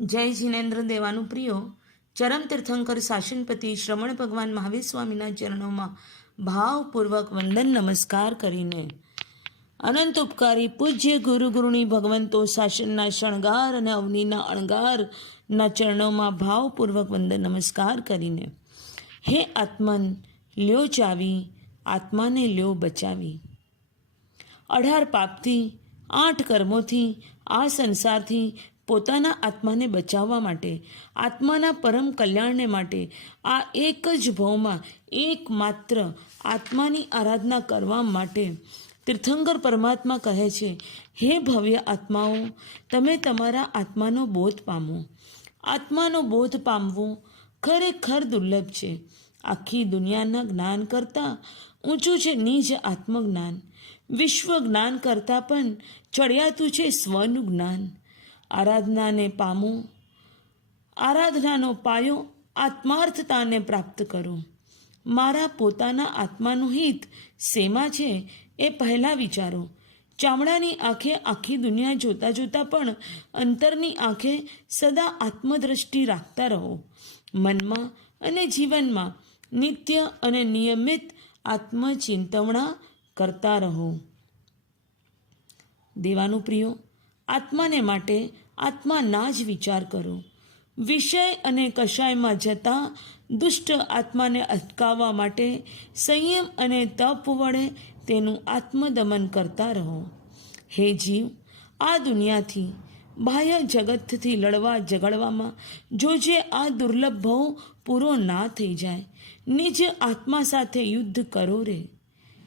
જય જિનેન્દ્ર દેવાનું પ્રિયો ચરમ તીર્થંકર શાસનપતિ શ્રવણ ભગવાન મહાવીર સ્વામીના ચરણોમાં ભાવપૂર્વક વંદન નમસ્કાર કરીને અનંત ઉપકારી પૂજ્ય ગુરુની ભગવંતો શાસનના શણગાર અને અવનીના અણગારના ચરણોમાં ભાવપૂર્વક વંદન નમસ્કાર કરીને હે આત્મન લ્યો ચાવી, આત્માને લ્યો બચાવી। 18 પાપથી 8 કર્મોથી આ સંસારથી પોતાના આત્માને બચાવવા માટે, આત્માના પરમ કલ્યાણને માટે આ એક જ ભાવમાં એકમાત્ર આત્માની આરાધના કરવા માટે તીર્થંકર પરમાત્મા કહે છે, હે ભવ્ય આત્માઓ, તમે તમારા આત્માનો બોધ પામો। આત્માનો બોધ પામવો ખરેખર દુર્લભ છે। આખી દુનિયાના જ્ઞાન કરતાં ઊંચું છે નિજ આત્મજ્ઞાન। વિશ્વ જ્ઞાન કરતાં પણ ચડિયાતું છે સ્વનું જ્ઞાન। આરાધનાને પામો, આરાધનાનો પાયો આત્માર્થતાને પ્રાપ્ત કરો। મારા પોતાના આત્માનું હિત શેમાં છે એ પહેલાં વિચારો। ચામડાની આંખે આખી દુનિયા જોતાં જોતાં પણ અંતરની આંખે સદા આત્મદ્રષ્ટિ રાખતા રહો। મનમાં અને જીવનમાં નિત્ય અને નિયમિત આત્મચિંતવણા કરતા રહો। દેવાનું પ્રિયો, આત્માને માટે આત્માના જ વિચાર કરો। વિષય અને કશાયમાં જતા દુષ્ટ આત્માને અટકાવવા માટે સંયમ અને તપ વડે તેનું આત્મદમન કરતા રહો। હે જીવ, આ દુનિયાથી બાહ્ય જગતથી લડવા ઝઘડવામાં જોજે આ દુર્લભ ભાવ પૂરો ના થઈ જાય। નિજ આત્મા સાથે યુદ્ધ કરો રે।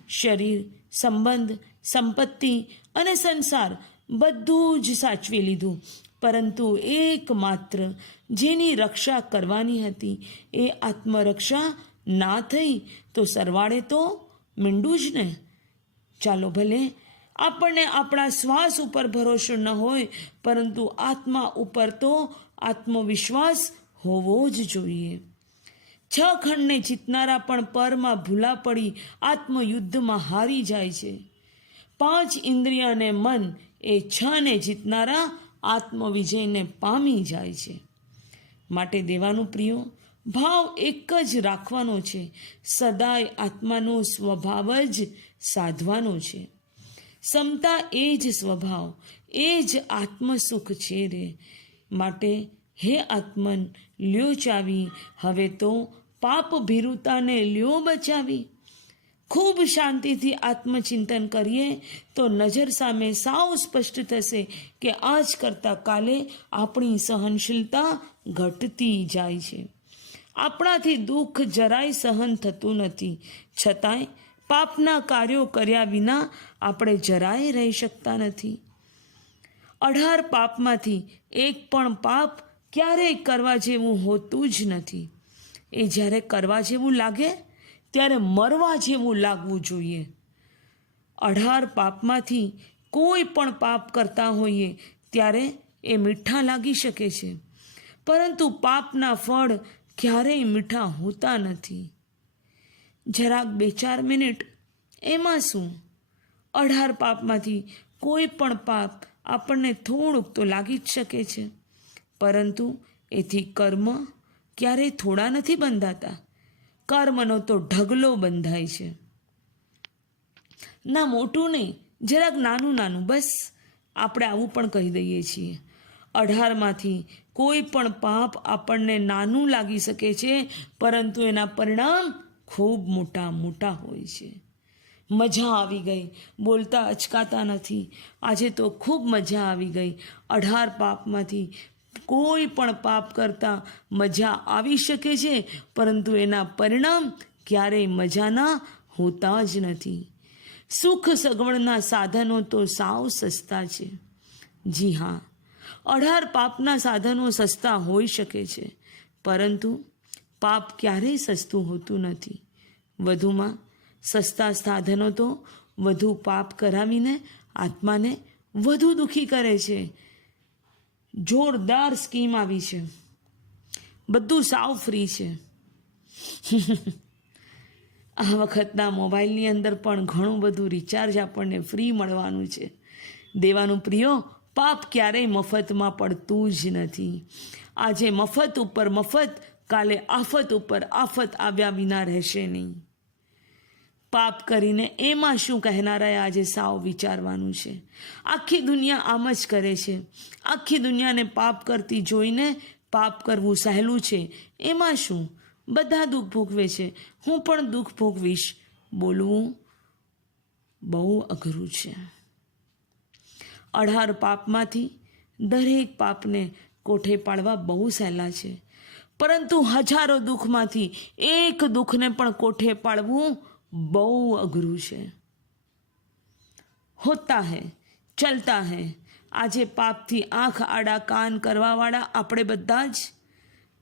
શરીર, સંબંધ, સંપત્તિ અને સંસાર બધું જ સાચવી લીધું, પરંતુ એકમાત્ર જેની રક્ષા કરવાની હતી એ આત્મરક્ષા ના થઈ તો સરવાળે તો મીંડું જ ને। ચાલો ભલે આપણને આપણા શ્વાસ ઉપર ભરોસો ન હોય, પરંતુ આત્મા ઉપર તો આત્મવિશ્વાસ હોવો જ જોઈએ। 6 ખંડને જીતનારા પણ પરમાં ભૂલા પડી આત્મયુદ્ધમાં હારી જાય છે। 5 ઇન્દ્રિય અને મન એ 6ને જીતનારા આત્મવિજયને પામી જાય છે। માટે દેવાનું પ્રિયો, ભાવ એક જ રાખવાનો છે, સદાય આત્માનો સ્વભાવ જ સાધવાનો છે। સમતા એ જ સ્વભાવ, એ જ આત્મસુખ છે રે। માટે હે આત્મન લ્યો ચાવી, હવે તો પાપ ભીરુતાને લ્યો બચાવી। ખૂબ શાંતિથી આત્મચિંતન કરીએ તો નજર સામે સાવ સ્પષ્ટ થશે કે આજ કરતાં કાલે આપણી સહનશીલતા ઘટતી જાય છે। આપણાથી દુઃખ જરાય સહન થતું નથી, છતાંય પાપના કાર્યો કર્યા વિના આપણે જરાય રહી શકતા નથી। 18 પાપમાંથી એક પણ પાપ ક્યારેય કરવા જેવું હોતું જ નથી। એ જ્યારે કરવા જેવું લાગે ત્યારે મરવા જેવું લાગવું જોઈએ। 18 પાપમાંથી કોઈ પણ પાપ કરતા હોઈએ ત્યારે એ મીઠા લાગી શકે છે, પરંતુ પાપના ફળ ક્યારેય મીઠા હોતા નથી। જરાક 2-4 મિનિટ એમાં શું? 18 પાપમાંથી કોઈ પણ પાપ આપણને થોડુંક તો લાગી જ શકે છે, પરંતુ એથી કર્મ ક્યારેય થોડા નથી બંધાતા। કર્મનો તો ઢગલો બંધાય છે। ના મોટું નહીં, જરાક નાનું નાનું, બસ આપણે આવું પણ કહી દઈએ છીએ। 18માંથી કોઈ પણ પાપ આપણને નાનું લાગી શકે છે, પરંતુ એના પરિણામ ખૂબ મોટા મોટા હોય છે। મજા આવી ગઈ, બોલતા અચકાતા નથી, આજે તો ખૂબ મજા આવી ગઈ। 18 પાપમાંથી કોઈ પણ પાપ કરતાં મજા આવી શકે છે, પરંતુ એના પરિણામ ક્યારેય મજાના હોતા જ નથી। સુખ સગવડના સાધનો તો સાવ સસ્તા છે। જી હા, 18 પાપના સાધનો સસ્તા હોઈ શકે છે, પરંતુ પાપ ક્યારેય સસ્તું હોતું નથી। વધુમાં સસ્તા સાધનો તો વધુ પાપ કરાવીને આત્માને વધુ દુઃખી કરે છે। જોરદાર સ્કીમ આવી છે, બધું સાવ ફ્રી છે। આ વખતના મોબાઈલની અંદર પણ ઘણું બધું રિચાર્જ આપણને ફ્રી મળવાનું છે। દેવાનું પ્રિયો, પાપ ક્યારેય મફતમાં પડતું જ નથી. આજે મફત ઉપર મફત, કાલે આફત ઉપર આફત આવ્યા વિના રહેશે નહીં. પાપ કરીને એમાં શું કહેનારાએ આજે સાવ વિચારવાનું છે. આખી દુનિયા આમ જ કરે છે. આખી દુનિયાને પાપ કરતી જોઈને પાપ કરવું સહેલું છે. એમાં શું, બધા દુઃખ ભોગવે છે, હું પણ દુઃખ ભોગવીશ. બોલવું બહુ અઘરું છે. 18 પાપમાંથી દરેક પાપને કોઠે પાડવા બહુ સહેલા છે, પરંતુ હજારો દુઃખમાંથી એક દુઃખને પણ કોઠે પાડવું બહુ અઘરું છે. હોતા હૈ, ચલતા હૈ. આજે પાપથી આંખ આડા કાન કરવાવાળા આપણે બધા જ.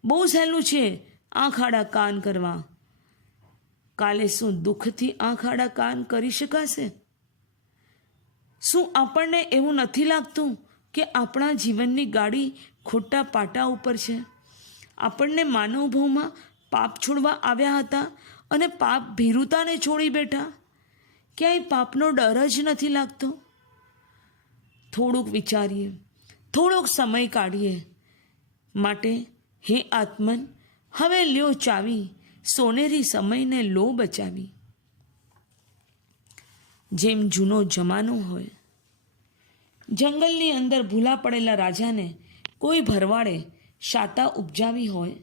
બહુ સહેલું છે આંખ આડા કાન કરવા. કાલે શું દુઃખથી આંખ આડા કાન કરી શકાશે? શું આપણને એવું નથી લાગતું કે આપણા જીવનની ગાડી ખોટા પાટા ઉપર છે? આપણને માનવભાવમાં પાપ છોડવા આવ્યા હતા અને પાપ ભીરુતાને છોડી બેઠા. ક્યાંય પાપનો ડર જ નથી લાગતો. થોડુંક વિચારીએ, થોડોક સમય કાઢીએ. માટે હે આત્મન, હવે લ્યો ચાવી, સોનેરી સમયને લો બચાવી. જેમ જૂનો જમાનો હોય, જંગલની અંદર ભૂલા પડેલા રાજાને કોઈ ભરવાડે શાતા ઉપજાવી હોય.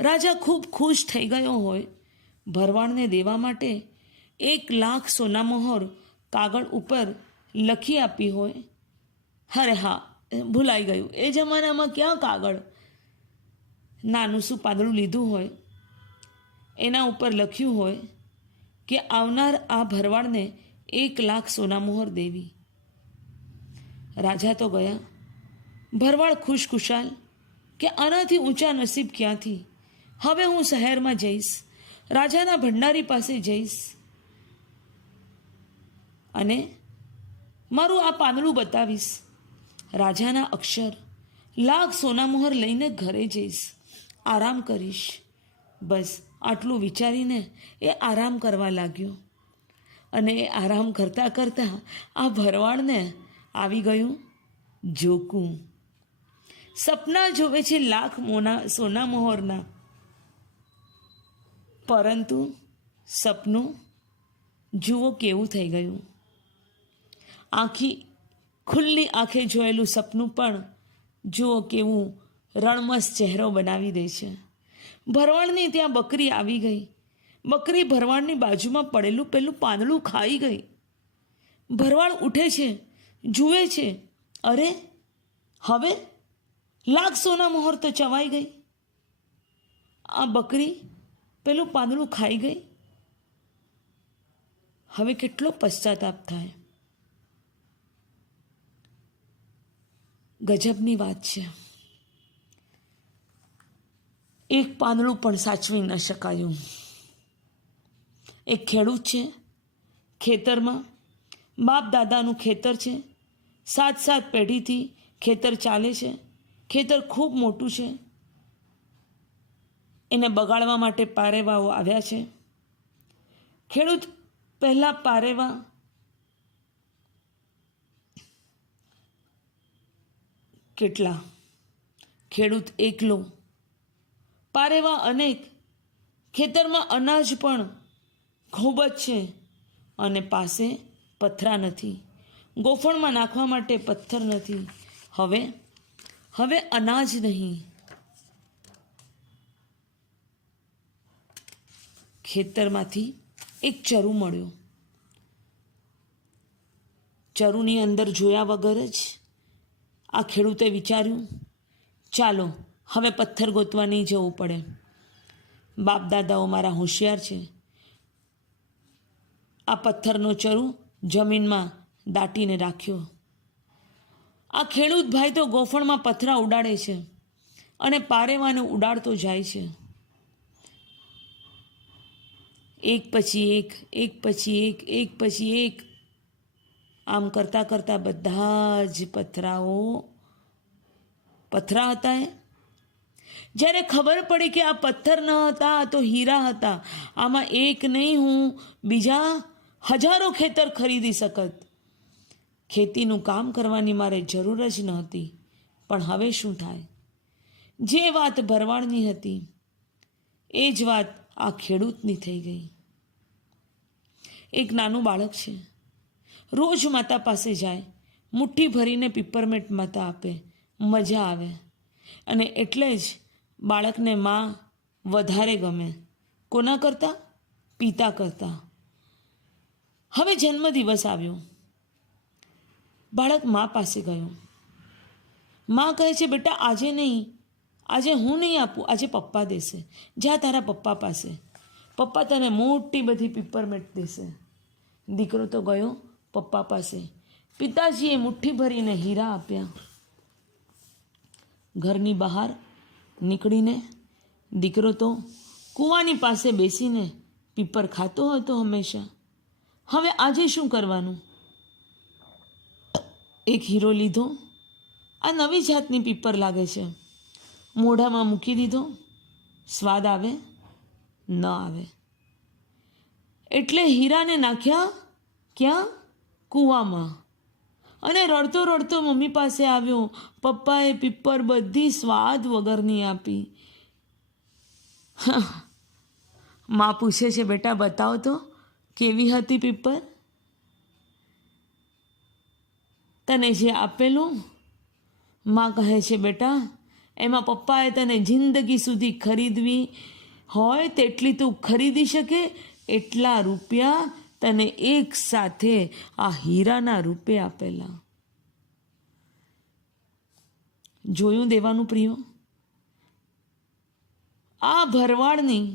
રાજા ખૂબ ખુશ થઈ ગયો હોય. ભરવાડને દેવા માટે 1,00,000 સોનામહોર કાગળ ઉપર લખી આપી હોય. અરે હા, ભૂલાઈ ગયું, એ જમાનામાં ક્યાં કાગળ, નાનું શું પાંદડું લીધું હોય, એના ઉપર લખ્યું હોય કે આવનાર આ ભરવાડને 1,00,000 સોનામહોર દેવી. રાજા તો ગયા. ભરવાડ ખુશખુશાલ કે આનાથી ઊંચા નસીબ ક્યાંથી. હવે હું શહેરમાં જઈશ, રાજાના ભંડારી પાસે જઈશ અને મારું આ પાંદડું બતાવીશ. રાજાના અક્ષર, 1,00,000 સોનામહોર લઈને ઘરે જઈશ, આરામ કરીશ. બસ આટલું વિચારીને એ આરામ કરવા લાગ્યો. અને એ આરામ કરતાં કરતાં આ ભરવાડને આવી ગયું જોકું. સપના જોવે છે 1,00,000 સોનામહોરના, પરંતુ સપનું જુઓ કેવું થઈ ગયું. ખુલ્લી આંખે જોયેલું સપનું પણ જુઓ કેવું રણમસ ચહેરો બનાવી દે છે. ભરવાડની ત્યાં બકરી આવી ગઈ. બકરી ભરવાડની બાજુમાં પડેલું પેલું પાંદડું ખાઈ ગઈ. ભરવાડ ઉઠે છે, જુએ છે, અરે હવે 1,00,000 સોનામહોર તો ચવાઈ ગઈ. આ બકરી પેલું પાંદડું ખાઈ ગઈ. હવે કેટલો પશ્ચાતાપ થાય. ગજબની વાત છે. એક પાંદડું પણ સાચવી ન શકાયું. એક ખેડૂત છે, ખેતરમાં બાપ દાદાનું ખેતર છે, 7 પેઢીથી ખેતર ચાલે છે. ખેતર ખૂબ મોટું છે. એને બગાડવા માટે પારેવાઓ આવ્યા છે. ખેડૂત પહેલાં પારેવા કેટલા, ખેડૂત એકલો, પારેવા અનેક. ખેતરમાં અનાજ પણ ખૂબ જ છે અને પાસે પથરા નથી, ગોફણમાં નાખવા માટે પથ્થર નથી. હવે અનાજ નહીં. ખેતરમાંથી એક ચરુ મળ્યો. ચરુની અંદર જોયા વગર જ આ ખેડૂતે વિચાર્યું, ચાલો હવે પથ્થર ગોતવા નહીં જવું પડે. બાપ દાદાઓ મારા હોશિયાર છે. આ પથ્થરનો ચરુ જમીનમાં દાટીને રાખ્યો. આ ખેડૂત ભાઈ તો ગોફણમાં પથરા ઉડાડે છે અને પારેવાને ઉડાડતો જાય છે. એક પછી એક પછી એક આમ કરતાં કરતાં બધા જ પથરા હતા. જ્યારે ખબર પડી કે આ પથ્થર ન હતા, આ તો હીરા હતા, આમાં એક નહીં હું બીજા હજારો ખેતર ખરીદી શકત. ખેતીનું કામ કરવાની મારે જરૂર જ નહોતી, પણ હવે શું થાય? જે વાત ભરવાડની હતી એ જ વાત આ ખેડૂતની થઈ ગઈ. એક નાનું બાળક છે, રોજ માતા પાસે જાય, મુઠ્ઠી ભરીને પીપરમેન્ટ માતા આપે, મજા આવે, અને એટલે જ બાળકને માં વધારે ગમે. કોના કરતાં? પિતા કરતાં. હવે જન્મદિવસ આવ્યો, બાળક મા પાસે ગયો. માં કહે છે, બેટા આજે નહીં, આજે હું નહીં આપું, આજે પપ્પા દેશે. જા તારા પપ્પા પાસે, પપ્પા તને મોટી બધી પીપરમેન્ટ દેશે. દીકરો તો ગયો પપ્પા પાસે. પિતાજીએ મુઠ્ઠી ભરીને હીરા આપ્યા. ઘરની બહાર નીકળીને દીકરો તો કૂવાની પાસે બેસીને પીપર ખાતો હતો હંમેશા. હવે આજે શું કરવાનું? એક હીરો લીધો. આ નવી જાતની પીપર લાગે છે, મોઢામાં મૂકી દીધો. સ્વાદ આવે? ન આવે. એટલે હીરાને નાખ્યા ક્યાં? કૂવામાં. અને રડતો રડતો મમ્મી પાસે આવ્યો. પપ્પાએ પીપર બધી સ્વાદ વગરની આપી. માં પૂછે છે, બેટા બતાવો તો કેવી હતી પીપર? તને જે આપેલું? માં કહે છે, બેટા એમાં પપ્પાએ તને જિંદગી સુધી ખરીદવી હોય તેટલી તું ખરીદી શકે એટલા રૂપિયા તને એક સાથે આ હીરાના રૂપે આપેલા. જોયું દેવાનું પ્રિયો? આ ભરવાડની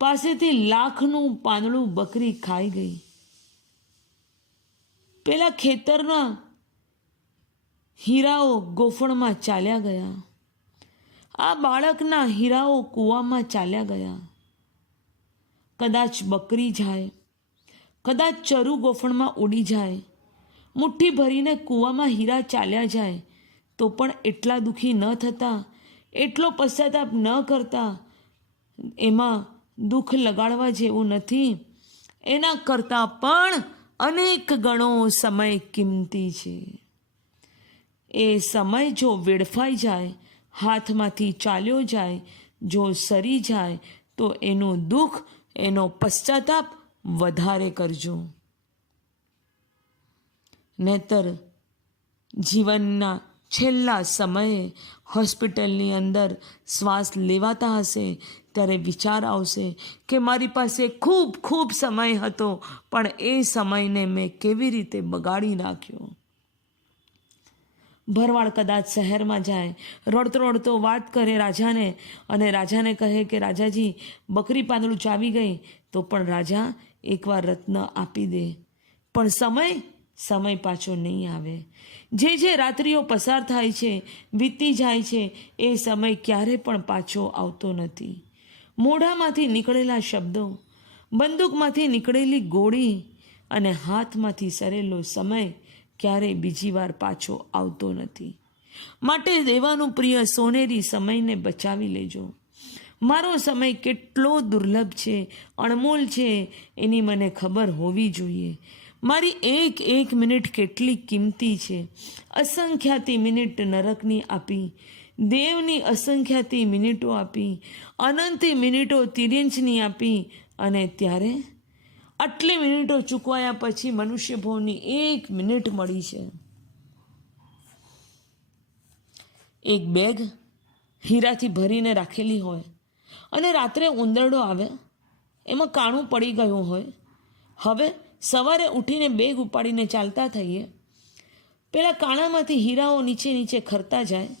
પાસેથી લાખનું પાંદડું બકરી ખાઈ ગઈ. પેલા ખેતરના હીરાઓ ગોફણમાં ચાલ્યા ગયા. આ બાળકના હીરાઓ કૂવામાં ચાલ્યા ગયા. કદાચ બકરી જાય, કદાચ ચરુ ગોફણમાં ઉડી જાય, મુઠ્ઠી ભરીને કૂવામાં હીરા ચાલ્યા જાય, તો પણ એટલા દુઃખી ન થતા, એટલો પશ્ચાતાપ ન કરતા. એમાં દુઃખ લગાડવા જેવું નથી. એના કરતાં પણ અનેક ગણો સમય કિંમતી છે. એ સમય જો વેડફાઈ જાય, હાથમાંથી ચાલ્યો જાય, જો સરી જાય, તો એનું દુઃખ, એનો પશ્ચાતાપ વધારે કરજો. નહીતર જીવનના છેલ્લા સમયે હોસ્પિટલની અંદર શ્વાસ લેવાતા હશે ત્યારે વિચાર આવશે કે મારી પાસે ખૂબ ખૂબ સમય હતો, પણ એ સમયને મેં કેવી રીતે બગાડી નાખ્યો. ભરવાડ કદાચ શહેરમાં જાય, રડતો રડતો વાત કરે રાજાને, અને રાજાને કહે કે રાજાજી બકરી પાંદડું ચાવી ગઈ, તો પણ રાજા એકવાર રત્ન આપી દે. પણ સમય પાછો નહીં આવે. જે રાત્રિઓ પસાર થાય છે, વીતી જાય છે, એ સમય ક્યારે પણ પાછો આવતો નથી. મોઢામાંથી નીકળેલા શબ્દો, બંદૂકમાંથી નીકળેલી ગોળી અને હાથમાંથી સરેલો સમય ક્યારેય બીજી વાર પાછો આવતો નથી. માટે દેવાનું પ્રિય સોનેરી સમયને બચાવી લેજો. મારો સમય કેટલો દુર્લભ છે, અણમોલ છે, એની મને ખબર હોવી જોઈએ. મારી એક એક મિનિટ કેટલી કિંમતી છે. અસંખ્યાતી મિનિટ નરકની આપી, દેવની અસંખ્યાતી મિનિટો આપી, અનંતી મિનિટો તિર્યંચની આપી, અને ત્યારે આટલી મિનિટો ચૂકવાયા પછી મનુષ્ય ભવની એક મિનિટ મળી છે. એક બેગ હીરાથી ભરીને રાખેલી હોય અને રાત્રે ઉંદરડો આવે, એમાં કાણું પડી ગયું હોય. હવે સવારે ઉઠીને બેગ ઉપાડીને ચાલતા થઈએ, પેલા કાણામાંથી હીરાઓ નીચે નીચે ખરતા જાય.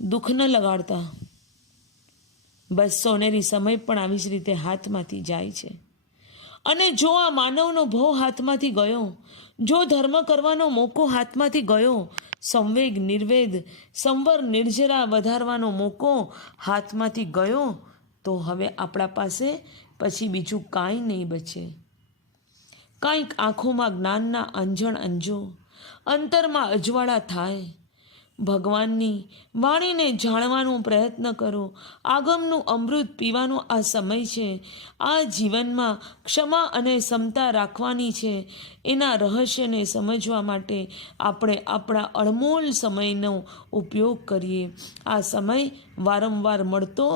દુઃખ ન લગાડતા. બસ સોનેરી સમય પણ આવી જ રીતે હાથમાંથી જાય છે. અને જો આ માનવનો ભવ હાથમાંથી ગયો, જો ધર્મ કરવાનો મોકો હાથમાંથી ગયો, સંવેગ નિર્વેદ, સંવર નિર્જરા વધારવાનો મોકો હાથમાંથી ગયો, તો હવે આપણા પાસે પછી બીજું કાંઈ નહીં બચે. કાંઈક આંખોમાં જ્ઞાનના અંજણ અંજો, અંતરમાં અજવાળા થાય, ભગવાનની વાણીને જાણવાનો પ્રયત્ન કરો. આગમનું અમૃત પીવાનો આ સમય છે. આ જીવનમાં ક્ષમા અને સમતા રાખવાની છે. એના રહસ્યને સમજવા માટે આપણે આપણા અણમોલ સમયનો ઉપયોગ કરીએ. આ સમય વારંવાર મળતો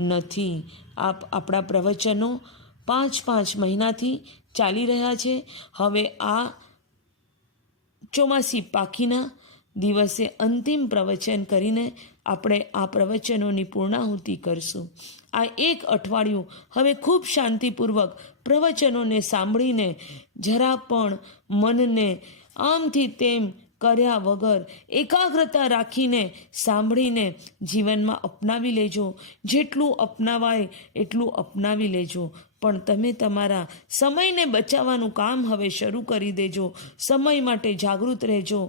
નથી. આપણા પ્રવચનો 5 મહિનાથી ચાલી રહ્યા છે. હવે આ ચોમાસી પાખીના દિવસે અંતિમ પ્રવચન કરીને આપણે આ પ્રવચનોની પૂર્ણાહુતિ કરશું. આ 1 અઠવાડિયું હવે ખૂબ શાંતિપૂર્વક પ્રવચનોને સાંભળીને જરા પણ મનને આમથી તેમ કર્યા વગર એકાગ્રતા રાખીને સાંભળીને જીવનમાં અપનાવી લેજો. જેટલું અપનાવાય એટલું અપનાવી લેજો. પણ તમે તમારા સમયને બચાવવાનું કામ હવે શરૂ કરી દેજો. સમય માટે જાગૃત રહેજો.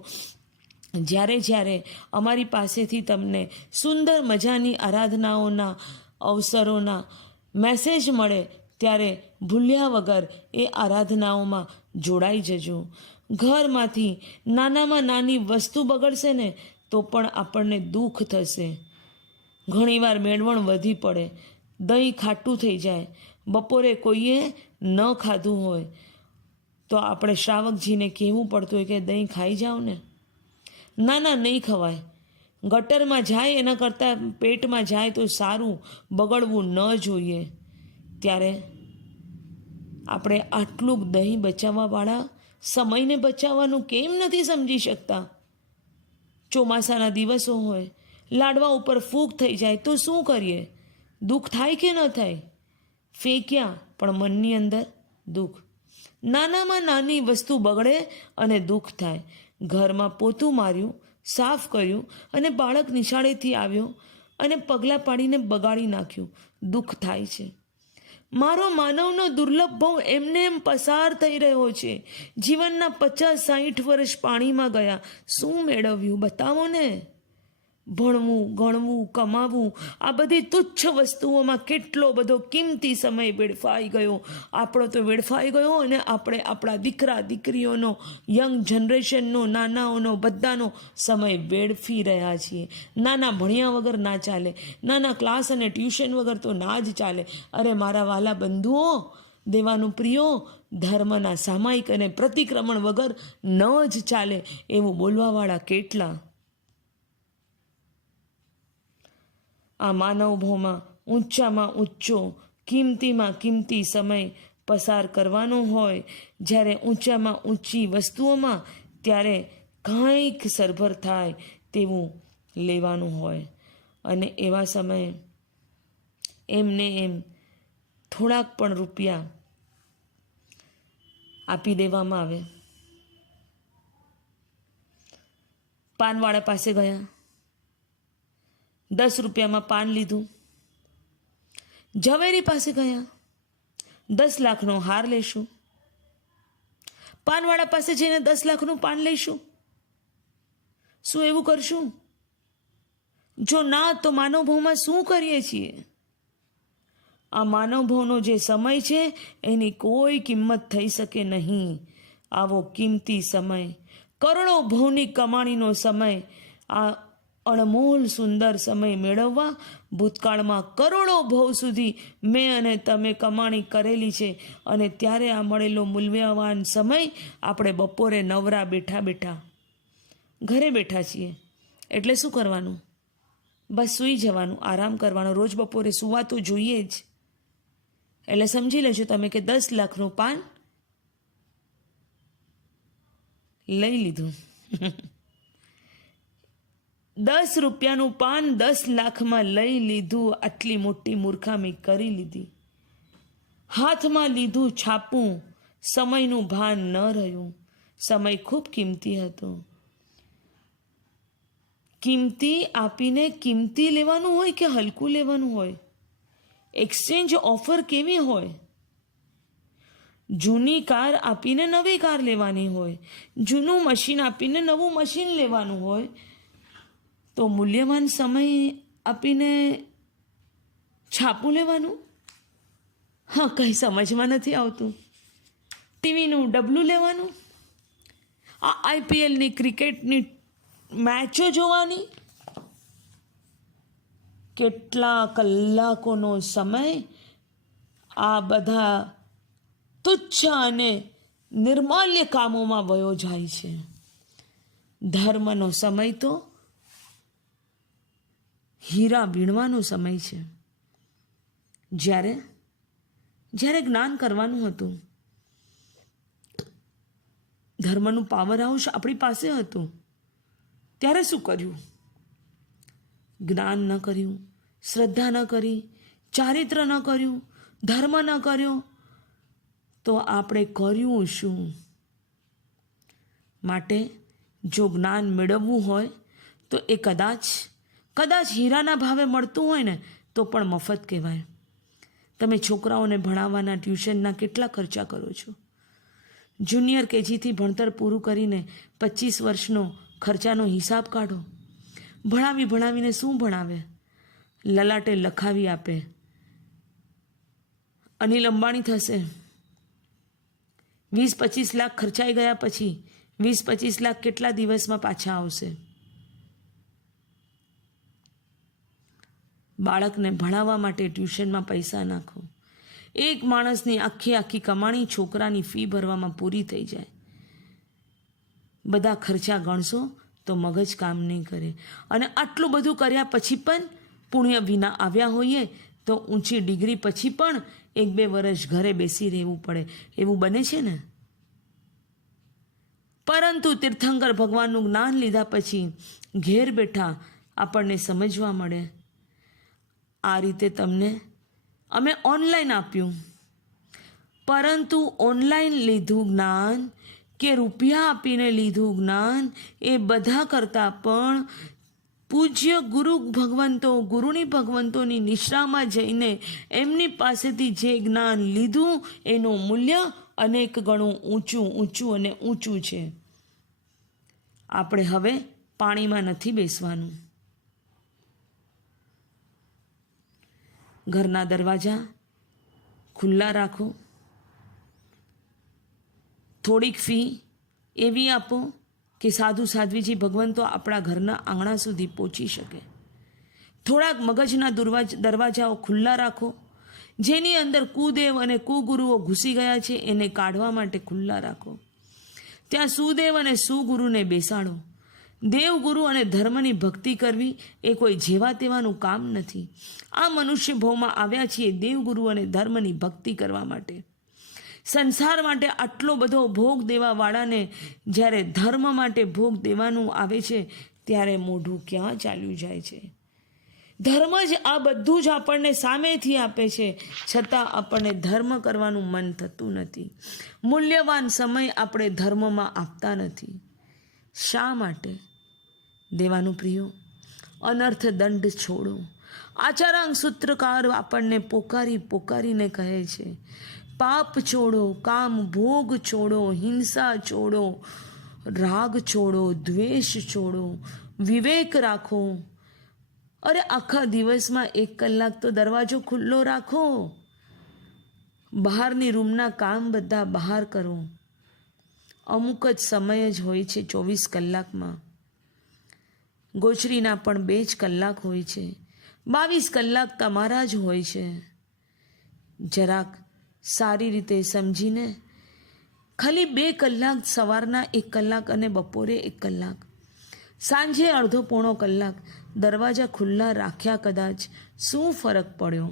જ્યારે અમારી પાસેથી તમને સુંદર મજાની આરાધનાઓના અવસરોના મેસેજ મળે ત્યારે ભૂલ્યા વગર એ આરાધનાઓમાં જોડાઈ જજો. ઘરમાંથી નાનામાં નાની વસ્તુ બગડશે ને તો પણ આપણને દુઃખ થશે. ઘણીવાર મેળવણ વધી પડે, દહીં ખાટું થઈ જાય, બપોરે કોઈએ ન ખાધું હોય તો આપણે શ્રાવકજીને કહેવું પડતું હોય કે દહીં ખાઈ જાઓ ને. ના નહીં ખવાય. ગટરમાં જાય એના કરતાં પેટમાં જાય તો સારું, બગડવું ન જોઈએ. ત્યારે આપણે આટલું દહીં બચાવવાવાળા સમયને બચાવવાનું કેમ નથી સમજી શકતા? ચોમાસાના દિવસો હોય, લાડવા ઉપર ફૂગ થઈ જાય તો શું કરીએ? દુઃખ થાય કે ન થાય? ફેંક્યા પણ મનની અંદર દુઃખ. નાનામાં નાની વસ્તુ બગડે અને દુઃખ થાય. ઘરમાં પોતું માર્યું, સાફ કર્યું અને બાળક નિશાળેથી આવ્યો અને પગલાં પાડીને બગાડી નાખ્યું, દુઃખ થાય છે. મારો માનવનો દુર્લભ ભાવ એમને એમ પસાર થઈ રહ્યો છે. જીવનના 50-60 વર્ષ પાણીમાં ગયા. શું મેળવ્યું બતાવો ને. ભણવું, ગણવું, કમાવું, આ બધી તુચ્છ વસ્તુઓમાં કેટલો બધો કિંમતી સમય વેડફાઈ ગયો. આપણો તો વેડફાઈ ગયો અને આપણે આપણા દીકરા દીકરીઓનો, યંગ જનરેશનનો, નાનાઓનો, બધાનો સમય વેડફી રહ્યા છીએ. નાના ભણ્યા વગર ના ચાલે, નાના ક્લાસ અને ટ્યુશન વગર તો ના જ ચાલે. અરે મારા વાલા બંધુઓ, દેવાનું પ્રિયો, ધર્મના સામાયિક અને પ્રતિક્રમણ વગર ન જ ચાલે એવું બોલવાવાળા કેટલા. આ માનવભોમાં ઊંચામાં ઊંચો, કિંમતીમાં કિંમતી સમય પસાર કરવાનો હોય, જ્યારે ઊંચામાં ઊંચી વસ્તુઓમાં, ત્યારે કાંઈક સરભર થાય તેવું લેવાનું હોય. અને એવા સમયે એમને એમ થોડાક પણ રૂપિયા આપી દેવામાં આવે. પાનવાળા પાસે ગયા, 10 રૂપિયામાં પાન લીધું. ઝવેરી પાસે ગયા, 10 લાખનો હાર લેશું. પાનવાળા પાસે જઈને 10 લાખનું પાન લઈશું. શું એવું કરશું? જો ના તો માનવભાવમાં શું કરીએ છીએ? આ માનવભાવનો જે સમય છે એની કોઈ કિંમત થઈ શકે નહીં. આવો કિંમતી સમય, કરોડો ભાવની કમાણીનો સમય, આ અણમોલ સુંદર સમય મેળવવા ભૂતકાળમાં કરોડો ભાવ સુધી મેં અને તમે કમાણી કરેલી છે. અને ત્યારે આ મળેલો મૂલ્યવાન સમય આપણે બપોરે નવરા બેઠા ઘરે બેઠા છીએ એટલે શું કરવાનું? બસ સૂઈ જવાનું, આરામ કરવાનો. રોજ બપોરે સૂવા તો જોઈએ જ. એટલે સમજી લેજો તમે કે 10 લાખનું પાન લઈ લીધું. 10 રૂપિયાનું પાન 10 લાખમાં લઈ લીધું. આટલી મોટી મૂર્ખામી કરી લીધી. હાથમાં લીધું છાપું, સમયનું ભાન ન રહ્યું. સમય ખૂબ કિંમતી હતો. કિંમતી આપીને કિંમતી લેવાનું હોય કે હલકું લેવાનું હોય? એક્સચેન્જ ઓફર કેવી હોય? જૂની કાર આપીને નવી કાર લેવાની હોય, જૂનું મશીન આપીને નવું મશીન લેવાનું હોય, તો મૂલ્યવાન સમય આપીને છાપું લેવાનું? હા, કંઈ સમજમાં નથી આવતું. ટીવીનું ડબલું લેવાનું? આ IPLની ક્રિકેટની મેચો જોવાની, કેટલા કલાકોનો સમય આ બધા તુચ્છ અને નિર્માલ્ય કામોમાં વયો જાય છે. ધર્મનો સમય તો હીરા વીણવાનો સમય છે. જ્યારે જ્ઞાન કરવાનું હતું, ધર્મનું પાવર હાઉસ આપણી પાસે હતું, ત્યારે શું કર્યું? જ્ઞાન ન કર્યું, શ્રદ્ધા ન કરી, ચારિત્ર ન કર્યું, ધર્મ ન કર્યો, તો આપણે કર્યું શું? માટે જો જ્ઞાન મેળવવું હોય તો એ કદાચ હીરાના ભાવે મળતું હોય ને તો પણ મફત કહેવાય. તમે છોકરાઓને ભણાવવાના ટ્યુશનના કેટલા ખર્ચા કરો છો? જુનિયર કેજીથી ભણતર પૂરું કરીને 25 વર્ષનો ખર્ચાનો હિસાબ કાઢો. ભણાવીને શું ભણાવે? લલાટે લખાવી આપે. અનિલ અંબાણી થશે. 20-25 લાખ ખર્ચાઈ ગયા પછી 20-25 લાખ કેટલા દિવસમાં પાછા આવશે? બાળકને ભણાવવા માટે ટ્યુશનમાં પૈસા નાખો. એક માણસની આખી કમાણી છોકરાની ફી ભરવામાં પૂરી થઈ જાય. બધા ખર્ચા ગણશો તો મગજ કામ નહીં કરે. અને આટલું બધું કર્યા પછી પણ પુણ્ય વિના આવ્યા હોઈએ તો ઊંચી ડિગ્રી પછી પણ 1-2 વર્ષ ઘરે બેસી રહેવું પડે. એવું બને છે ને? પરંતુ તીર્થંકર ભગવાનનું જ્ઞાન લીધા પછી ઘેર બેઠા આપણને સમજવા મળે. આ રીતે તમને અમે ઓનલાઈન આપ્યું, પરંતુ ઓનલાઈન લીધું જ્ઞાન કે રૂપિયા આપીને લીધું જ્ઞાન એ બધા કરતાં પણ પૂજ્ય ગુરુની ભગવંતોની નિશ્રામાં જઈને એમની પાસેથી જે જ્ઞાન લીધું એનું મૂલ્ય અનેક ગણું ઊંચું છે. આપણે હવે પાણીમાં નથી બેસવાનું. ઘરના દરવાજા ખુલ્લા રાખો. થોડીક ફી એવી આપો કે સાધુ સાધ્વીજી ભગવંતો આપણા ઘરના આંગણા સુધી પહોંચી શકે. થોડાક મગજના દરવાજાઓ ખુલ્લા રાખો. જેની અંદર કુદેવ અને કુગુરુઓ ઘૂસી ગયા છે એને કાઢવા માટે ખુલ્લા રાખો. ત્યાં સુદેવ અને સુગુરુને બેસાડો. દેવગુરુ અને ધર્મની ભક્તિ કરવી એ કોઈ જેવા તેવાનું કામ નથી. આ મનુષ્ય ભાવમાં આવ્યા છીએ દેવગુરુ અને ધર્મની ભક્તિ કરવા માટે. સંસાર માટે આટલો બધો ભોગ દેવાવાળાને જ્યારે ધર્મ માટે ભોગ દેવાનું આવે છે ત્યારે મોઢું ક્યાં ચાલ્યું જાય છે? ધર્મ જ આ બધું જ આપણને સામેથી આપે છે, છતાં આપણને ધર્મ કરવાનું મન થતું નથી. મૂલ્યવાન સમય આપણે ધર્મમાં આપતા નથી. શા માટે? દેવાનું પ્રિયો, અનર્થ દંડ છોડો. આચારાંગ સૂત્રકાર આપણને પોકારીને કહે છે, પાપ છોડો, કામ ભોગ છોડો, હિંસા છોડો, રાગ છોડો, દ્વેષ છોડો, વિવેક રાખો. અરે આખા દિવસમાં 1 કલાક તો દરવાજો ખુલ્લો રાખો. બહારની રૂમના કામ બધા બહાર કરો. અમુક જ સમય જ હોય છે 24 કલાકમાં. ગોચરીના પણ 2 જ કલાક હોય છે. 22 કલાક તમારા જ હોય છે. જરાક સારી રીતે સમજીને ખાલી 2 કલાક, સવારના 1 કલાક અને બપોરે 1 કલાક, સાંજે અડધો પોણો કલાક દરવાજા ખુલ્લા રાખ્યા. કદાચ શું ફરક પડ્યો?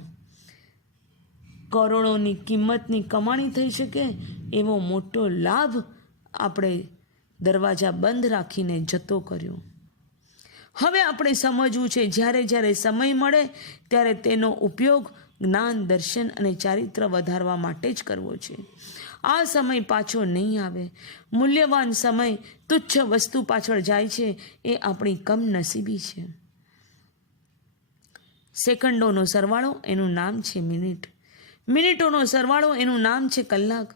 કરોડોની કિંમતની કમાણી થઈ શકે એવો મોટો લાભ આપણે દરવાજા બંધ રાખીને જતો કર્યો. હવે આપણે સમજવું છે જ્યારે સમય મળે ત્યારે તેનો ઉપયોગ જ્ઞાન, દર્શન અને ચારિત્ર વધારવા માટે જ કરવો છે. આ સમય પાછો નહીં આવે. મૂલ્યવાન સમય તુચ્છ વસ્તુ પાછળ જાય છે એ આપણી કમનસીબી છે. સેકન્ડોનો સરવાળો એનું નામ છે મિનિટ. મિનિટોનો સરવાળો એનું નામ છે કલાક.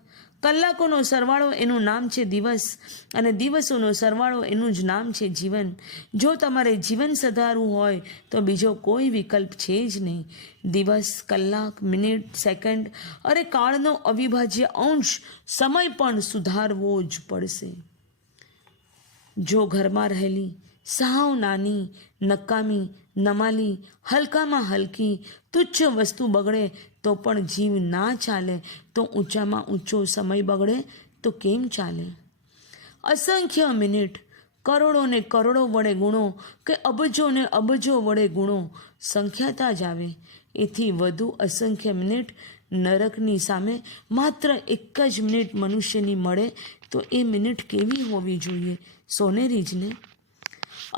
કલાકોનો સરવાળો એનું નામ છે દિવસ. અને દિવસોનો સરવાળો એનું જ નામ છે જીવન. જો તમારે જીવન સુધારવું હોય તો બીજો કોઈ વિકલ્પ છે જ નહીં. દિવસ, કલાક, મિનિટ, સેકન્ડ, અરે કાળનો અવિભાજ્ય અંશ સમય પણ સુધારવો જ પડશે. જો ઘરમાં રહેલી સાવ નાની, નકામી, નમાલી, હલકામાં હલકી, તુચ્છ વસ્તુ બગડે તો પણ જીવ ના ચાલે, તો ઊંચામાં ઊંચો સમય બગડે તો કેમ ચાલે? અસંખ્ય મિનિટ, કરોડો ને કરોડો વડે ગુણો કે અબજો ને અબજો વડે ગુણો, સંખ્યાતા જ આવે. એથી વધુ અસંખ્ય મિનિટ નરકની સામે માત્ર એક જ મિનિટ મનુષ્યની મળે તો એ મિનિટ કેવી હોવી જોઈએ? સોનેરી જ ને.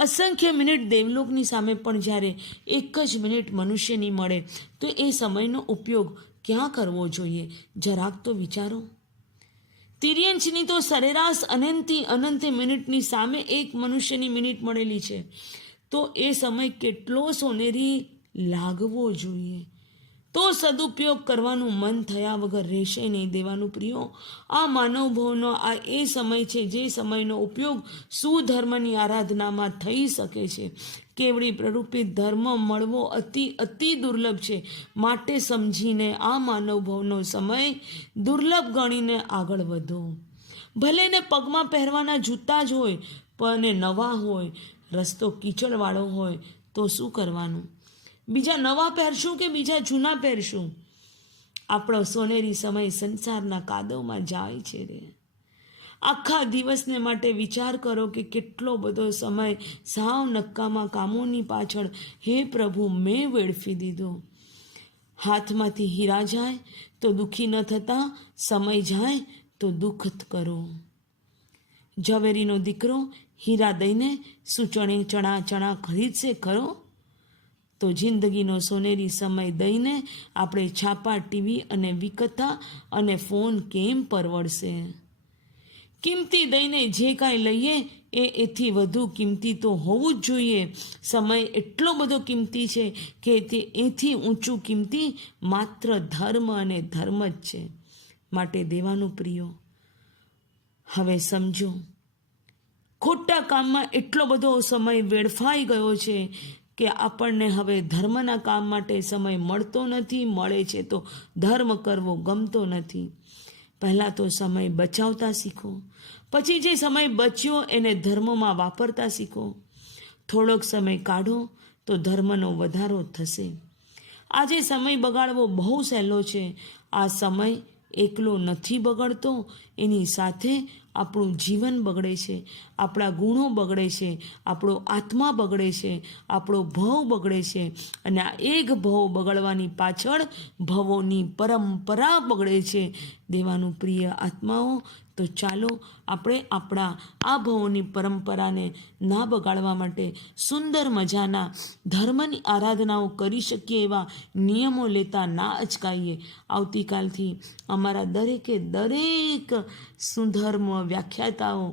અસંખ્ય મિનિટ દેવલોકની સામે પણ જ્યારે એક જ મિનિટ મનુષ્યની મળે તો એ સમયનો ઉપયોગ ક્યાં કરવો જોઈએ? જરાક તો વિચારો. તિર્યંચની તો સરેરાશ અનંતે મિનિટની સામે એક મનુષ્યની મિનિટ મળેલી છે, તો એ સમય કેટલો સોનેરી લાગવો જોઈએ. તો સદુપયોગ કરવાનું મન થયા વગર રહેશે નહીં દેવાનું પ્રિયો. આ માનવ ભવનો આ એ સમય છે જે સમયનો ઉપયોગ સુધર્મની આરાધનામાં થઈ શકે છે. કેવડી પ્રરૂપિત ધર્મ મળવો અતિ દુર્લભ છે. માટે સમજીને આ માનવ ભવનો સમય દુર્લભ ગણીને આગળ વધો. ભલે ને પગમાં પહેરવાના જૂતા જ હોય પણ નવા હોય, રસ્તો કીચડવાળો હોય તો શું કરવાનું? બીજા નવા પહેરશું કે બીજા જૂના પહેરશું? આપણો સોનેરી સમય સંસારના કાદવમાં જાય છે રે. આખા દિવસને માટે વિચાર કરો કે કેટલો બધો સમય સાવ નક્કામાં કામોની પાછળ હે પ્રભુ મેં વેડફી દીધો. હાથમાંથી હીરા જાય તો દુઃખી ન થતા, સમય જાય તો દુઃખ કરો. ઝવેરીનો દીકરો હીરા દઈને શું ચણા ખરીદશે ખરો? તો જિંદગીનો સોનેરી સમય દઈને આપણે છાપા, ટીવી અને વિકથા અને ફોન કેમ પરવડશે? કિંમતી દઈને જે કાંઈ લઈએ એથી વધુ કિંમતી તો હોવું જ જોઈએ. સમય એટલો બધો કિંમતી છે કે તે એથી ઊંચું કિંમતી માત્ર ધર્મ અને ધર્મ જ છે. માટે દેવાનું પ્રિયો, હવે સમજો, ખોટા કામમાં એટલો બધો સમય વેડફાઈ ગયો છે કે આપણને હવે ધર્મના કામ માટે સમય મળતો નથી. મળે છે તો ધર્મ કરવો ગમતો નથી. પહેલાં તો સમય બચાવતા શીખો, પછી જે સમય બચ્યો એને ધર્મમાં વાપરતા શીખો. થોડોક સમય કાઢો તો ધર્મનો વધારો થશે. આજે સમય બગાડવો બહુ સહેલો છે. આ સમય એકલો નથી બગડતો, એની સાથે આપણું જીવન બગડે છે, આપણા ગુણો બગડે છે, આપણો આત્મા બગડે છે, આપણો ભવ બગડે છે. અને આ એક ભવ બગડવાની પાછળ ભવોની પરંપરા બગડે છે. દેવાનું પ્રિય આત્માઓ, તો ચાલો આપણે આપણા આ ભવોની પરંપરાને ના બગાડવા માટે સુંદર મજાના ધર્મની આરાધનાઓ કરી શકીએ એવા નિયમો લેતા ના અચકાઈએ. આવતીકાલથી અમારા દરેક સુધર્મ વ્યાખ્યાતાઓ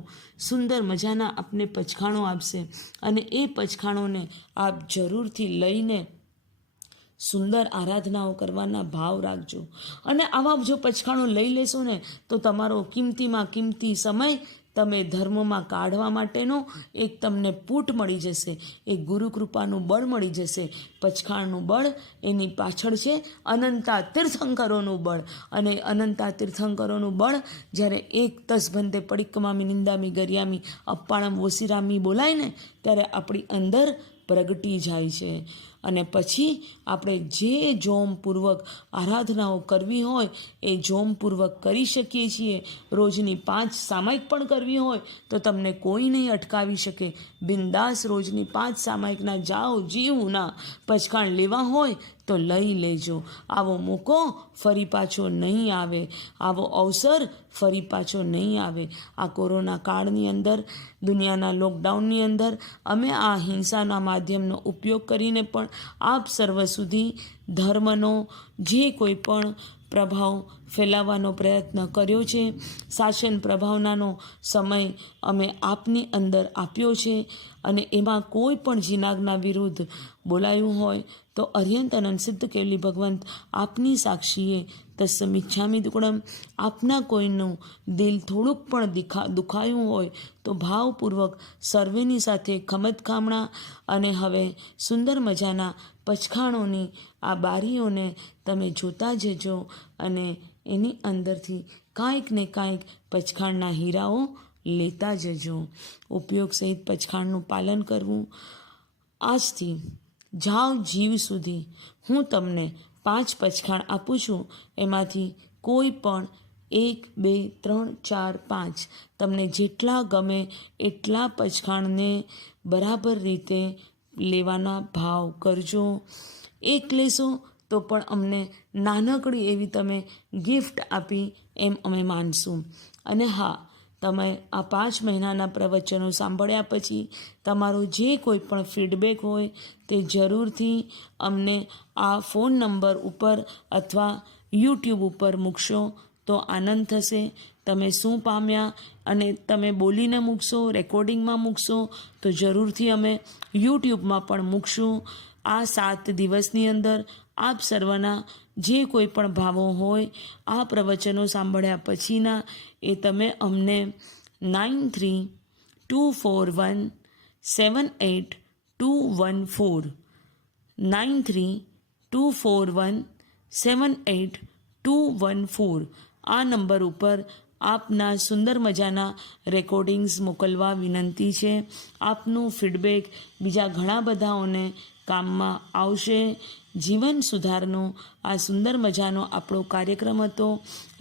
સુંદર મજાના આપને પચખાણો આપશે અને એ પચખાણોને આપ જરૂરથી લઈને સુંદર આરાધનાઓ કરવાના ભાવ રાખજો. અને આવા જો પચખાણો લઈ લેશો ને તો તમારો કિંમતીમાં કિંમતી સમય તમે ધર્મમાં કાઢવા માટેનો એક તમને પૂટ મળી જશે, એક ગુરુ કૃપાનું બળ મળી જશે. પચખાણનું બળ એની પાછળ છે અનંતા તીર્થંકરોનું બળ, અને અનંતા તીર્થંકરોનું બળ જ્યારે એક તસબંધે પડિક્કમામી નિંદામી ગરિયામી અપ્પાણમ ઓસિરામી બોલાય ને ત્યારે આપણી અંદર પ્રગટી જાય છે. અને પછી આપણે જે જોમપૂર્વક આરાધનાઓ કરવી હોય એ જોમપૂર્વક કરી શકીએ છીએ. રોજની 5 સામાયિક પણ કરવી હોય તો તમને કોઈ નહીં અટકાવી શકે. બિંદાસ રોજની 5 સામાયિકના જાઓ, જીવના પચખાણ લેવા હોય તો લઈ લેજો. આવો મોકો ફરી પાછો નહીં આવે, આવો અવસર ફરી પાછો નહીં આવે. આ કોરોના કાળની અંદર, દુનિયાના લોકડાઉનની અંદર અમે આ હિંસાના માધ્યમનો ઉપયોગ કરીને પણ આપ સર્વ સુધી ધર્મનો જે કોઈ પણ પ્રભાવ ફેલાવવાનો પ્રયત્ન કર્યો છે, શાસન પ્રભાવનાનો સમય અમે આપની અંદર આપ્યો છે. અને એમાં કોઈ પણ જીનાગના વિરુદ્ધ બોલાયું હોય તો અર્યંત અનંત સિદ્ધ કેવલી ભગવંત આપની સાક્ષીએ તસ્સમિચ્છામિ દુક્કડમ. આપના કોઈનું દિલ થોડુંક પણ દુખાયું હોય તો ભાવપૂર્વક સર્વેની સાથે ખમતખામણા અને હવે સુંદર મજાના પચખાણોની આ બારીઓને તમે જોતા જજો અને એની અંદરથી કાંઈક ને કાંઈક પચખાણના હીરાઓ લેતા જજો. ઉપયોગ સહિત પચખાણનું પાલન કરવું. આજથી જાઓ જીવ સુધી હું તમને 5 પચખાણ આપું છું. એમાંથી કોઈ પણ 1, 2, 3, 4, 5 તમને જેટલા ગમે એટલા પચખાણને બરાબર રીતે લેવાના ભાવ કરજો. એક લેશો તો પણ અમને નાનકડી એવી તમે ગિફ્ટ આપી એમ અમે માનશું. અને હા, તમે આ 5 મહિનાના પ્રવચનો સાંભળ્યા પછી તમારો જે કોઈ પણ ફીડબેક હોય તે જરૂરથી અમને આ ફોન નંબર ઉપર અથવા યુટ્યુબ ઉપર મૂકશો તો આનંદ થશે. તમે શું પામ્યા અને તમે બોલીને મૂકશો, રેકોર્ડિંગમાં મૂકશો તો જરૂરથી અમે યુટ્યુબમાં પણ મૂકશું. આ 7 દિવસની અંદર આપ સર્વના જે કોઈ પણ ભાવો હોય આ પ્રવચનો સાંભળ્યા પછીના એ તમે અમને 9324178214 9324178214 આ નંબર ઉપર આપના સુંદર મજાના રેકોર્ડિંગ્સ મોકલવા વિનંતી છે. આપનું ફીડબેક બીજા ઘણા બધાઓને કામમાં આવશે. જીવન સુધારનો આ સુંદર મજાનો આપણો કાર્યક્રમ હતો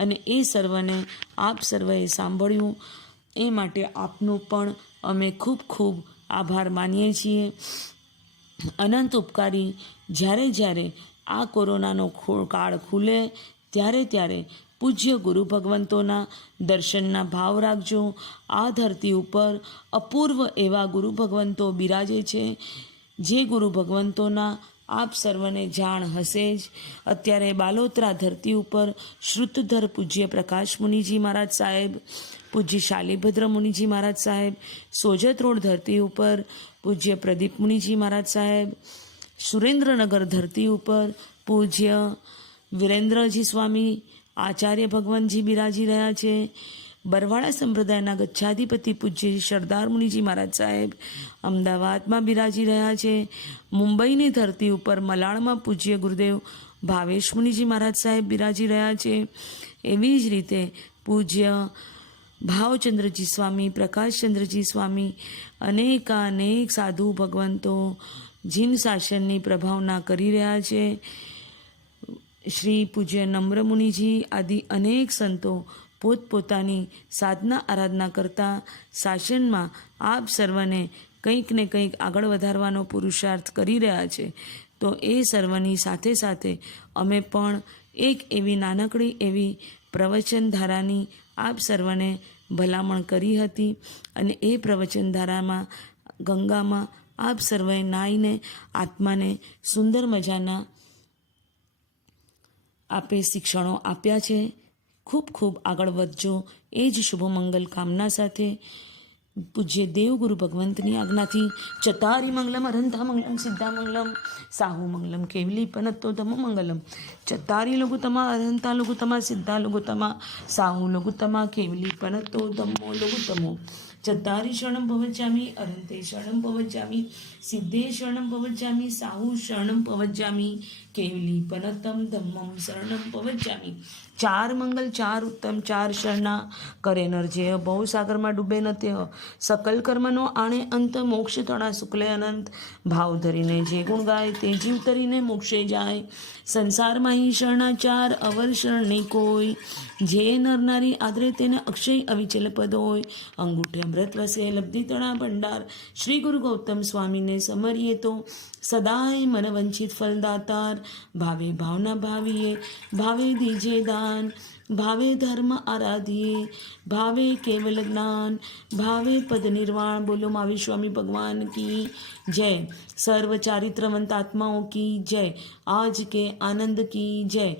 અને એ સર્વને આપ સર્વએ સાંભળ્યું એ માટે આપનો પણ અમે ખૂબ ખૂબ આભાર માનીએ છીએ. અનંત ઉપકારી જ્યારે જ્યારે આ કોરોનાનો કાળ ખુલે ત્યારે પૂજ્ય ગુરુ ભગવંતોના દર્શનના ભાવ રાખજો. આ ધરતી ઉપર અપૂર્વ એવા ગુરુ ભગવંતો બિરાજે છે જે ગુરુ ભગવંતોના આપ સર્વને જાણ હશે જ. અત્યારે બાલોતરા ધરતી ઉપર શ્રુતધર પૂજ્ય પ્રકાશ મુનિજી મહારાજ સાહેબ, પૂજ્ય શાલીભદ્ર મુનિજી મહારાજ સાહેબ, સોજત રોડ ધરતી ઉપર પૂજ્ય પ્રદીપ મુનિજી મહારાજ સાહેબ, સુરેન્દ્રનગર ધરતી ઉપર પૂજ્ય વિરેન્દ્રજી સ્વામી આચાર્ય ભગવાનજી બિરાજી રહ્યા છે. બરવાળા સંપ્રદાયના ગચ્છાધિપતિ પૂજ્ય સરદાર મુનિજી મહારાજ સાહેબ અમદાવાદમાં બિરાજી રહ્યા છે. મુંબઈની ધરતી ઉપર મલાડમાં પૂજ્ય ગુરુદેવ ભાવેશ મુનિજી મહારાજ સાહેબ બિરાજી રહ્યા છે. એવી જ રીતે પૂજ્ય ભાવચંદ્રજી સ્વામી, પ્રકાશચંદ્રજી સ્વામી, અનેક સાધુ ભગવંતો જીન શાસનની પ્રભાવના કરી રહ્યા છે. શ્રી પૂજ્ય નમ્ર મુનિજી આદિ અનેક સંતો પોતપોતાની સાધના આરાધના કરતા શાસનમાં આપ સર્વને કંઈક ને કંઈક આગળ વધારવાનો પુરુષાર્થ કરી રહ્યા છે. તો એ સર્વની સાથે સાથે અમે પણ એક એવી નાનકડી એવી પ્રવચનધારાની આપ સર્વને ભલામણ કરી હતી અને એ પ્રવચનધારામાં ગંગામાં આપ સર્વે નાહીને આત્માને સુંદર મજાના આપે શિક્ષણો આપ્યા છે. ખૂબ ખૂબ આગળ વધજો એ જ શુભ મંગલ કામના સાથે પૂજ્ય દેવગુરુ ભગવંતની આજ્ઞાથી ચતારી મંગલમ અરંતા મંગલમ સિદ્ધા મંગલમ સાહુ મંગલમ કેવલી પનત્તો ધમ મંગલમ ચતારી લઘુતમા અરંતા લઘુતમા સિદ્ધા લઘુતમા સાહુ લઘુતમા કેવલી પનત્તો ધમ્મો લઘુતમો ચતારી શરણમ પવજ્જામિ અરંતે શરણમ પવજ્જામિ સિદ્ધે શરણમ પવજ્જામિ સાહુ શરણમ પવજ્જામિ કેવલી પનતમ ધમ્મમ શરણમ પવજ્જામિ. 4 મંગલ 4 ઉત્તમ 4 શરણા કરે નરજેય ભવસાગરમાં ડૂબે ન તેહ સકલ કર્મનો આણે અંત મોક્ષ તણા શુક્લે અનંત ભાવ ધરીને જે ગુણ ગાય તે જીવ તરીને મોક્ષે જાય. સંસારમાં ઈ શરણા 4 અવર શરણે કોઈ જે નરનારી આદરે તેને અક્ષય અવિચલ પદ હોય. અંગૂઠે અમૃત વસે લબ્ધિ તણા ભંડાર શ્રી ગુરુ ગૌતમ સ્વામીને સમરીએ તો સદાય મન વંચિત ફલદાતાર. ભાવે ભાવના ભાવીએ ભાવે દીજે દાન ભાવે ધર્મ આરાધીએ ભાવે કેવલ જ્ઞાન ભાવે પદ નિર્વાણ. બોલો મહાવીર સ્વામી ભગવાન કી જય. સર્વ ચારિત્રવંત આત્માओं की जय. आज के आनंद की जय.